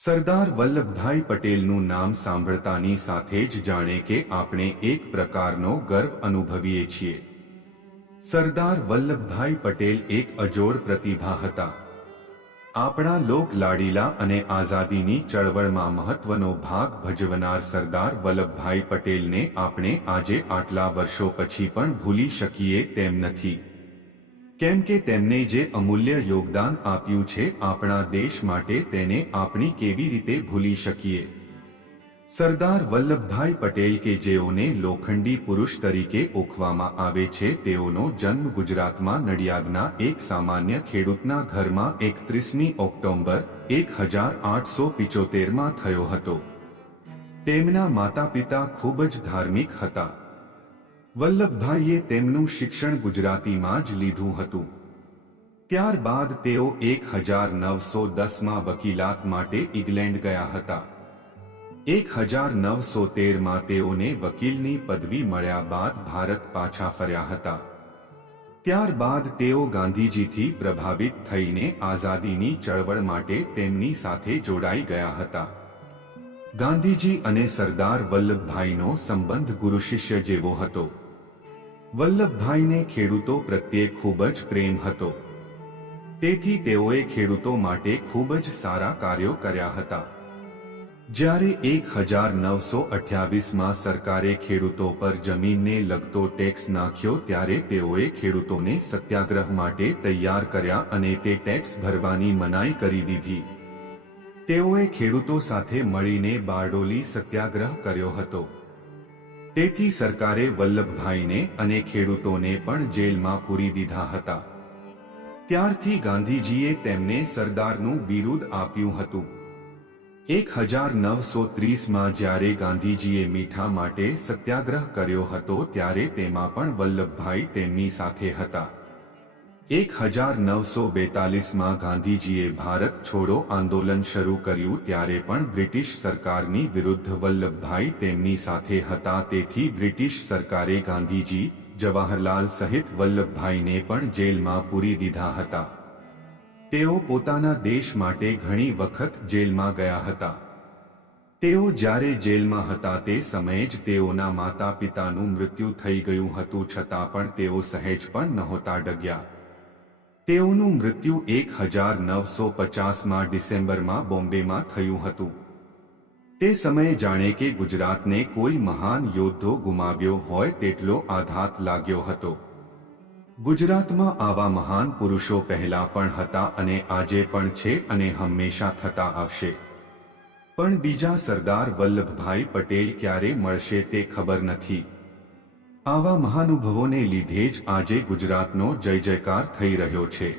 સરદાર વલ્લભભાઈ પટેલનું નામ સાંભળતાની સાથે જ જાણે કે આપણે એક પ્રકારનો ગર્વ અનુભવીએ છીએ। સરદાર વલ્લભભાઈ પટેલ એક અજોડ પ્રતિભા હતા। આપણા લોક લાડીલા અને આઝાદીની ચળવળમાં મહત્વનો ભાગ ભજવનાર સરદાર વલ્લભભાઈ પટેલને આપણે આજે આટલા વર્ષો પછી પણ ભૂલી શકીએ તેમ નથી, કેમ કે તેમને જે અમૂલ્ય યોગદાન આપ્યું છે આપણા દેશ માટે તેને આપણી કેવી રીતે ભૂલી શકીએ। સરદાર વલ્લભભાઈ પટેલ કે જેઓને લોખંડી પુરુષ તરીકે ઓળખવામાં આવે છે તેઓનો જન્મ ગુજરાતમાં નડિયાદના એક સામાન્ય ખેડૂતના ઘરમાં 31મી ઓક્ટોબર 1875માં થયો હતો। તેમના માતા પિતા ખૂબ જ ધાર્મિક હતા। વલ્લભભાઈએ તેમનું શિક્ષણ ગુજરાતીમાં જ લીધું હતું। ત્યારબાદ તેઓ 1910માં વકીલાત માટે ઇંગ્લેન્ડ ગયા હતા। 1913માં તેઓને વકીલની પદવી મળ્યા બાદ ભારત પાછા ફર્યા હતા। ત્યારબાદ તેઓ ગાંધીજીથી પ્રભાવિત થઈને આઝાદીની ચળવળ માટે તેમની સાથે જોડાઈ ગયા હતા। ગાંધીજી અને સરદાર વલ્લભભાઈનો સંબંધ ગુરુ શિષ્ય જેવો હતો। વલ્લભભાઈને ખેડૂતો પ્રત્યે ખૂબ જ પ્રેમ હતો, તેથી તેઓએ ખેડૂતો માટે ખૂબ જ સારા કાર્યો કર્યા હતા। જ્યારે 1928માં સરકારે ખેડૂતો પર જમીનને લગતો ટેક્સ નાખ્યો ત્યારે તેઓએ ખેડૂતોને સત્યાગ્રહ માટે તૈયાર કર્યા અને તે ટેક્સ ભરવાની મનાઈ કરી દીધી। તેઓએ ખેડૂતો સાથે મળીને બારડોલી સત્યાગ્રહ કર્યો હતો। તેથી સરકારે વલ્લભભાઈને અને ખેડૂતોને પણ જેલમાં પૂરી દીધા હતા। ત્યારથી ગાંધીજીએ તેમને સરદારનું બિરુદ આપ્યું હતું। 1930માં જ્યારે ગાંધીજીએ મીઠા માટે સત્યાગ્રહ કર્યો હતો ત્યારે તેમાં પણ વલ્લભભાઈ તેમની સાથે હતા। 1942માં ગાંધીજીએ ભારત છોડો આંદોલન શરૂ કર્યું ત્યારે પણ બ્રિટિશ સરકારની વિરુદ્ધ વલ્લભભાઈ તેમની સાથે હતા। તેથી બ્રિટિશ સરકારે ગાંધીજી, જવાહરલાલ સહિત વલ્લભભાઈને પણ જેલમાં પૂરી દીધા હતા। તેઓ પોતાના દેશ માટે ઘણી વખત જેલમાં ગયા હતા। તેઓ જ્યારે જેલમાં હતા તે સમયે જ તેઓના માતા પિતાનું મૃત્યુ થઈ ગયું હતું, છતાં પણ તેઓ સહેજ પણ નહોતા ડગ્યા। તેઓનું મૃત્યુ 1950માં ડિસેમ્બરમાં બોમ્બેમાં થયું હતું। તે સમયે જાણે કે ગુજરાતને કોઈ મહાન યોદ્ધો ગુમાવ્યો હોય તેટલો આઘાત લાગ્યો હતો। ગુજરાતમાં આવા મહાન પુરુષો પહેલા પણ હતા અને આજે પણ છે અને હંમેશા થતા આવશે, પણ બીજા સરદાર વલ્લભભાઈ પટેલ ક્યારે મળશે તે ખબર નથી। આવા મહાનુભાવોને લીધે જ આજે ગુજરાતનો જય જયકાર થઈ રહ્યો છે।